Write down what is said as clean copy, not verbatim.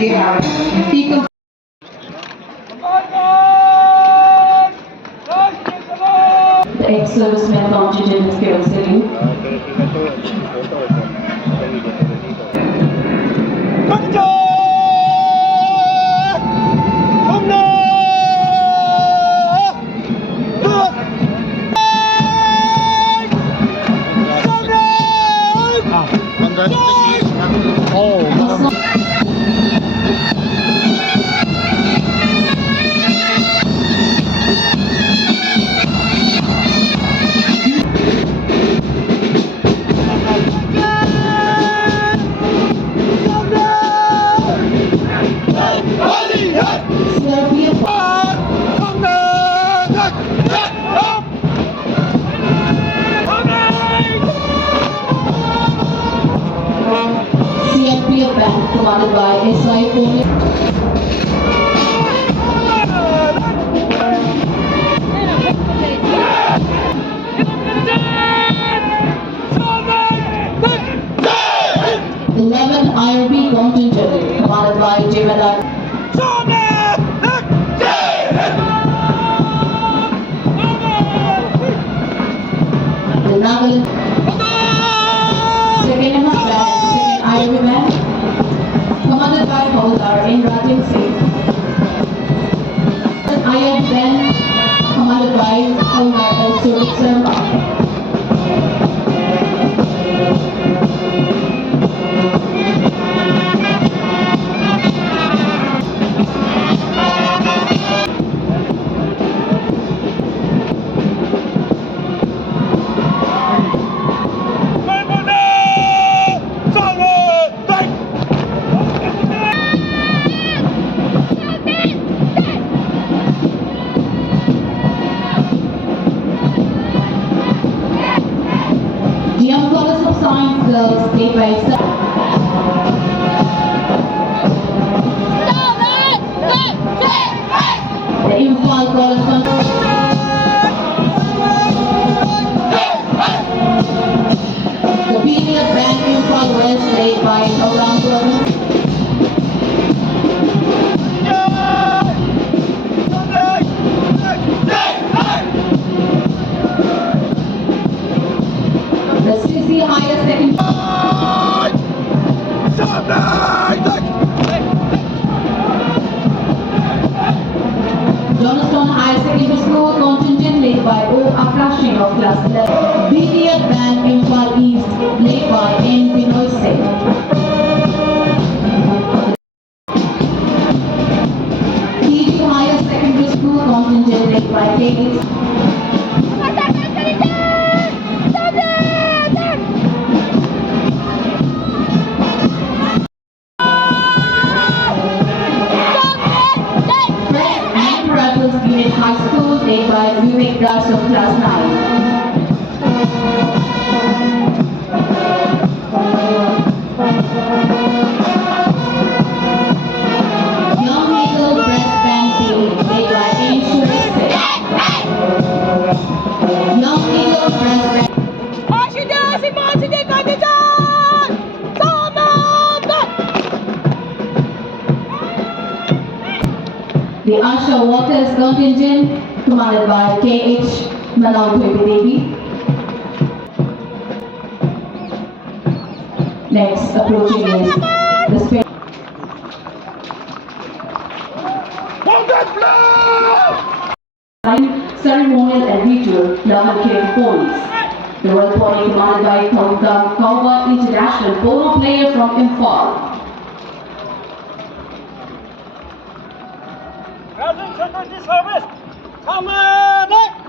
energy have. The ex-servicemen contingent is given salute. CFPF band commanded by SI Poli. IRB contingent commanded by Ajay Second IRB band commanded by Howlder in Rajin Singh. IRB band commanded by Howlder and Surma. Science girls played by the Imphal correspondent. The period band Imphal West played by thouram. The Sisi higher second. Johnstone Higher Secondary School contingent led by O. Akashi of class 11. BTF band Imphal East led by N. Binoy Singh. TG Higher Secondary School contingent led by K. Unit High School led by Vivek Das of class 9. Young Eagle Brass Band team led by Insurance Singh. Young Eagle Brass Band. The Asha Waters contingent commanded by K.H. Manau Devi. Next approaching is the space. Ceremonial and ritual Lahore Police. The Royal Pony commanded by Kangla international polo player from Imphal. Present security service, come on!